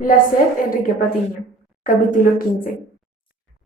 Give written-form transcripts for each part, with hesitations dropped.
La sed Enrique Patiño. Capítulo 15.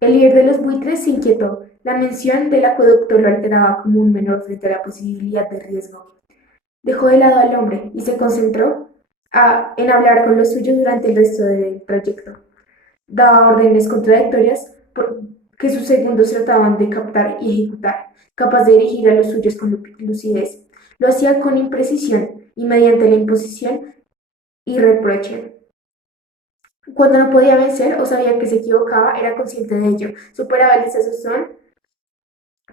El líder de los buitres se inquietó. La mención del acueducto lo alteraba como un menor frente a la posibilidad de riesgo. Dejó de lado al hombre y se concentró en hablar con los suyos durante el resto del trayecto. Daba órdenes contradictorias que sus segundos trataban de captar y ejecutar, capaz de dirigir a los suyos con lucidez. Lo hacía con imprecisión y mediante la imposición y reproche. Cuando no podía vencer o sabía que se equivocaba, era consciente de ello. Superaba el desazón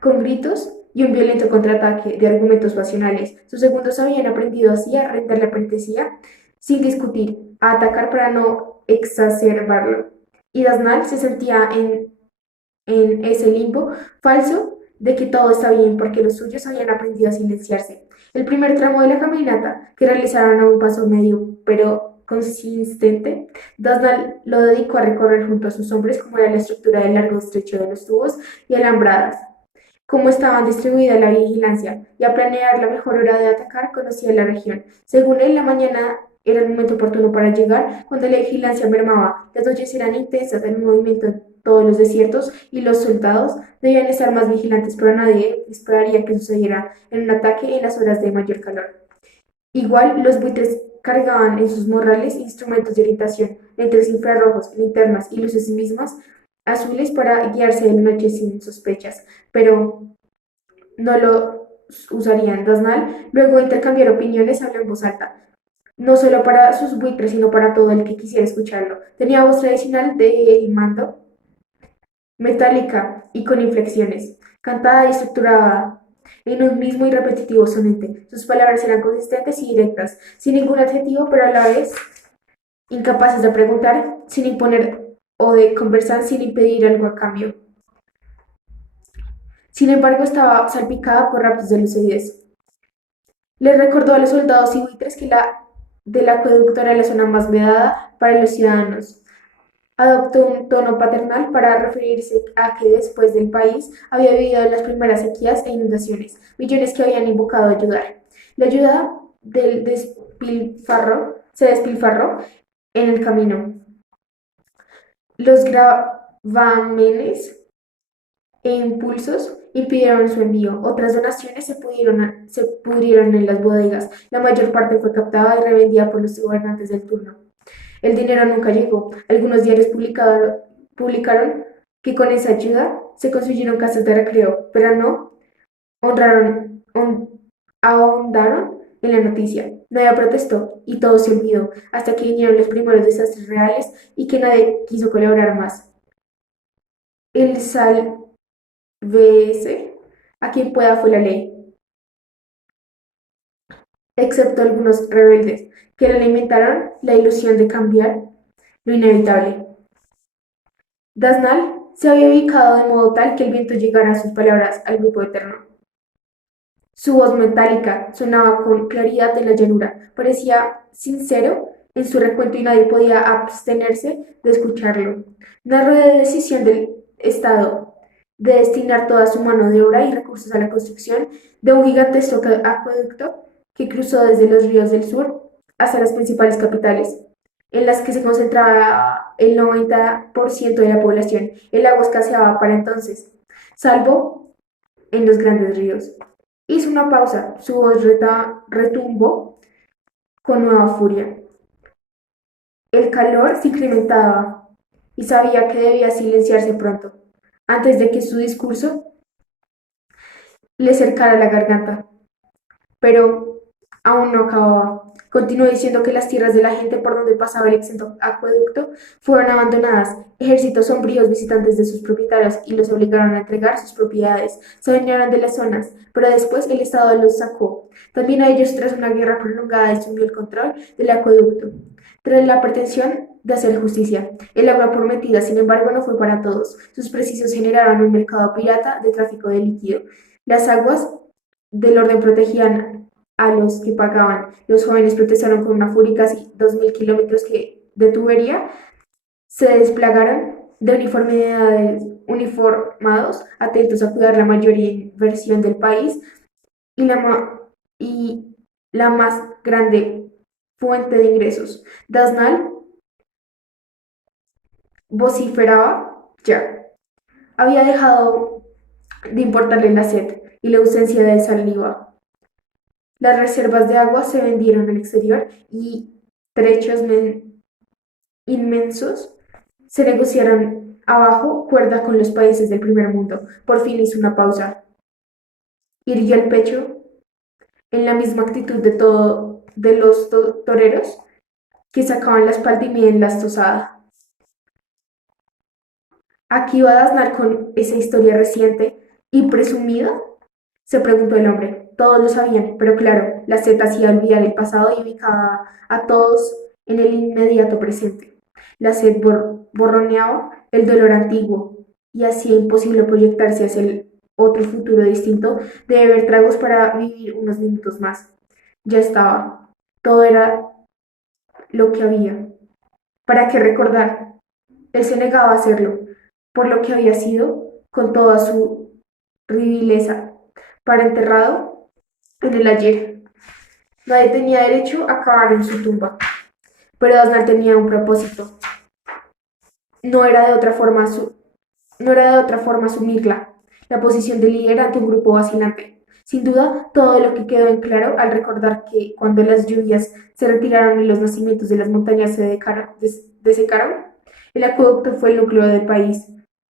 con gritos y un violento contraataque de argumentos pasionales. Sus segundos habían aprendido así a rendir la pleitesía sin discutir, a atacar para no exacerbarlo. Y Daznal se sentía en ese limbo falso de que todo está bien porque los suyos habían aprendido a silenciarse. El primer tramo de la caminata, que realizaron a un paso medio pero consistente, Daznal lo dedicó a recorrer junto a sus hombres cómo era la estructura del largo estrecho de los tubos y alambradas, cómo estaban distribuida la vigilancia, y a planear la mejor hora de atacar conocía la región. Según él, la mañana era el momento oportuno para llegar, cuando la vigilancia mermaba, las noches eran intensas, el movimiento en todos los desiertos, y los soldados debían estar más vigilantes, pero nadie esperaría que sucediera en un ataque en las horas de mayor calor. Igual, los buitres cargaban en sus morrales instrumentos de orientación, lentes infrarrojos, linternas y luces mismas azules para guiarse de noche sin sospechas, pero no lo usarían. Daznal luego de intercambiar opiniones habló en voz alta, no solo para sus buitres, sino para todo el que quisiera escucharlo. Tenía voz tradicional del mando, metálica y con inflexiones, cantada y estructurada en un mismo y repetitivo sonete. Sus palabras eran consistentes y directas, sin ningún adjetivo, pero a la vez incapaces de preguntar, sin imponer o de conversar sin impedir algo a cambio. Sin embargo, estaba salpicada por raptos de lucidez. Le recordó a los soldados y buitres que la del acueducto era la zona más vedada para los ciudadanos. Adoptó un tono paternal para referirse a que después del país había vivido las primeras sequías e inundaciones, millones que habían invocado ayudar. La ayuda del despilfarro se despilfarró en el camino. Los gravámenes e impulsos impidieron su envío. Otras donaciones se pudrieron en las bodegas. La mayor parte fue captada y revendida por los gobernantes del turno. El dinero nunca llegó. Algunos diarios publicaron que con esa ayuda se construyeron casas de recreo, pero no honraron, ahondaron en la noticia. Nadie protestó y todo se olvidó hasta que vinieron los primeros desastres reales y que nadie quiso colaborar más. El sálvese a quien pueda fue la ley, excepto algunos rebeldes que le alimentaron la ilusión de cambiar lo inevitable. Daznal se había ubicado de modo tal que el viento llegara a sus palabras al grupo eterno. Su voz metálica sonaba con claridad de la llanura, parecía sincero en su recuento y nadie podía abstenerse de escucharlo. Narró de decisión del Estado de destinar toda su mano de obra y recursos a la construcción de un gigantesco acueducto que cruzó desde los ríos del sur hasta las principales capitales, en las que se concentraba el 90% de la población. El agua escaseaba para entonces, salvo en los grandes ríos. Hizo una pausa, su voz retumbó con nueva furia. El calor se incrementaba y sabía que debía silenciarse pronto, antes de que su discurso le cercara la garganta. Pero aún no acababa. Continuó diciendo que las tierras de la gente por donde pasaba el exento acueducto fueron abandonadas. Ejércitos sombríos visitantes de sus propietarios y los obligaron a entregar sus propiedades. Se adueñaron de las zonas, pero después el Estado los sacó. También a ellos tras una guerra prolongada asumió el control del acueducto. Tras la pretensión de hacer justicia, el agua prometida, sin embargo, no fue para todos. Sus precios generaron un mercado pirata de tráfico de líquido. Las aguas del orden protegían a los que pagaban. Los jóvenes protestaron con una furia y casi 2000 kilómetros de tubería se desplagaron de uniformados, atentos a cuidar la mayor inversión del país y y la más grande fuente de ingresos. Daznal vociferaba ya. Había dejado de importarle la sed y la ausencia de saliva. Las reservas de agua se vendieron al exterior y trechos inmensos se negociaron abajo cuerda con los países del primer mundo. Por fin hizo una pausa. Irguió el pecho en la misma actitud de los toreros que sacaban la espalda y miden la estosada. ¿Aquí va Dasnar con esa historia reciente y presumida? Se preguntó el hombre. Todos lo sabían, pero claro, la seta hacía olvidar el pasado y ubicaba a todos en el inmediato presente. La sed borroneaba el dolor antiguo y hacía imposible proyectarse hacia el otro futuro distinto de beber tragos para vivir unos minutos más. Ya estaba. Todo era lo que había. ¿Para qué recordar? Él se negaba a hacerlo, por lo que había sido, con toda su ribileza, para enterrado en el ayer. Nadie tenía derecho a cavar en su tumba, pero Aznar tenía un propósito. No era de otra forma, no era de otra forma asumirla, la posición de líder ante un grupo vacilante. Sin duda, todo lo que quedó en claro al recordar que cuando las lluvias se retiraron y los nacimientos de las montañas se desecaron, el acueducto fue el núcleo del país.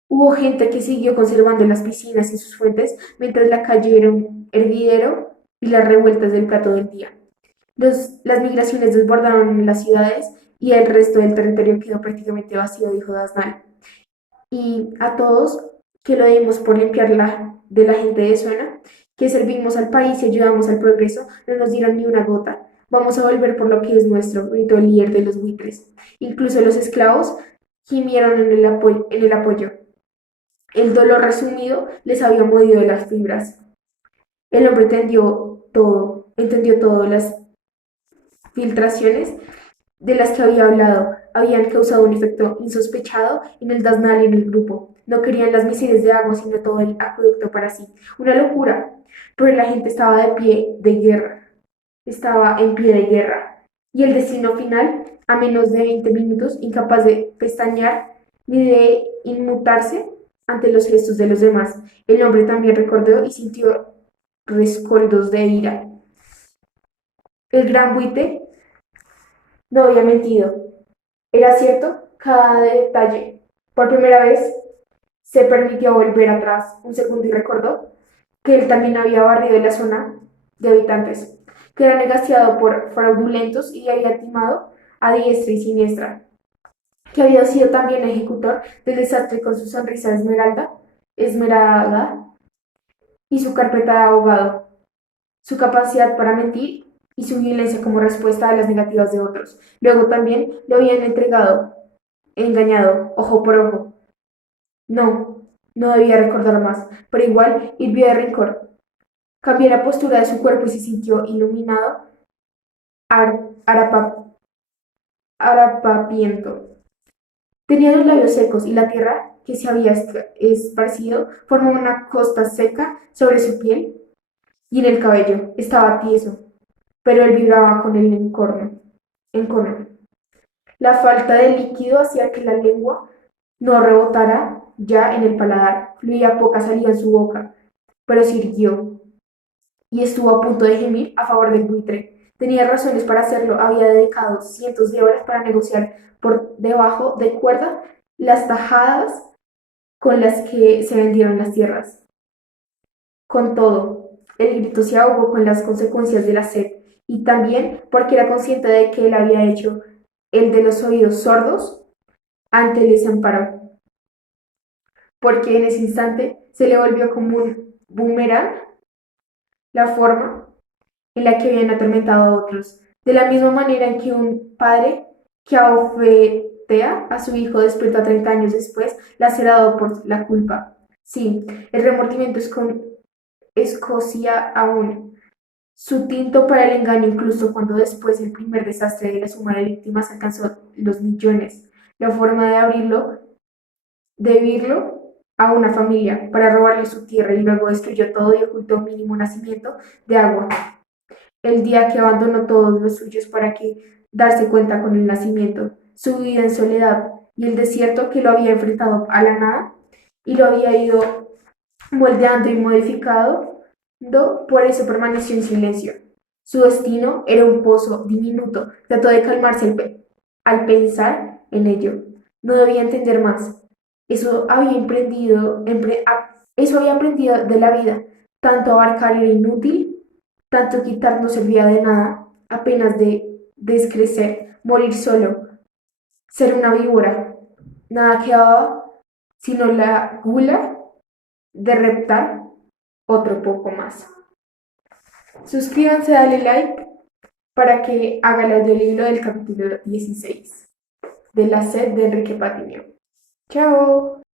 Hubo gente que siguió conservando las piscinas y sus fuentes, mientras la calle era un hervidero y las revueltas del plato del día. Las migraciones desbordaron las ciudades y el resto del territorio quedó prácticamente vacío, dijo Daznal. Y a todos que lo dimos por limpiarla de la gente de zona, que servimos al país y ayudamos al progreso, no nos dieron ni una gota. Vamos a volver por lo que es nuestro, gritó el líder de los buitres. Incluso los esclavos gimieron en el apoyo. El dolor resumido les había movido las fibras. El hombre entendió todo. Las filtraciones de las que había hablado habían causado un efecto insospechado en el Daznal y en el grupo. No querían las miserias de agua, sino todo el acueducto para sí. Una locura. Pero la gente estaba en pie de guerra. Y el destino final, a menos de 20 minutos, incapaz de pestañear ni de inmutarse ante los gestos de los demás. El hombre también recordó y sintió rescoldos de ira. El gran buitre no había mentido. Era cierto cada detalle. Por primera vez se permitió volver atrás un segundo y recordó que él también había barrido la zona de habitantes, que era negociado por fraudulentos y había timado a diestra y siniestra, que había sido también ejecutor del desastre con su sonrisa esmerada y su carpeta de abogado, su capacidad para mentir y su violencia como respuesta a las negativas de otros. Luego también lo habían engañado, ojo por ojo. No debía recordar más, pero igual hirvió de rencor. Cambió la postura de su cuerpo y se sintió iluminado, arapa, harapapiento. Tenía los labios secos y la tierra que se había esparcido formaba una costa seca sobre su piel y en el cabello. Estaba tieso, pero él vibraba con el encorno. La falta de líquido hacía que la lengua no rebotara ya en el paladar, fluía poca saliva en su boca, pero sirvió y estuvo a punto de gemir a favor del buitre. Tenía razones para hacerlo, había dedicado cientos de horas para negociar por debajo de cuerda las tajadas con las que se vendieron las tierras. Con todo, el grito se ahogó con las consecuencias de la sed y también porque era consciente de que él había hecho el de los oídos sordos ante el desamparo, porque en ese instante se le volvió como un boomerang la forma en la que habían atormentado a otros, de la misma manera en que un padre que abofetea a su hijo despierta 30 años después, lacerado por la culpa. Sí, el remordimiento escocía aún su tinto para el engaño, incluso cuando después el primer desastre de la suma de víctimas alcanzó los millones. La forma de vivirlo a una familia para robarle su tierra y luego destruyó todo y ocultó un mínimo nacimiento de agua. El día que abandonó todos los suyos para que darse cuenta con el nacimiento, su vida en soledad, y el desierto que lo había enfrentado a la nada y lo había ido moldeando y modificado, por eso permaneció en silencio. Su destino era un pozo diminuto. Trató de calmarse al pensar en ello. No debía entender más. Eso había aprendido de la vida. Tanto abarcar era inútil, tanto quitar no servía de nada, apenas de descrecer, morir solo, ser una víbora. Nada quedaba sino la gula de reptar otro poco más. Suscríbanse, dale like para que haga el audiolibro del capítulo 16 de la sed de Enrique Patiño. Chao.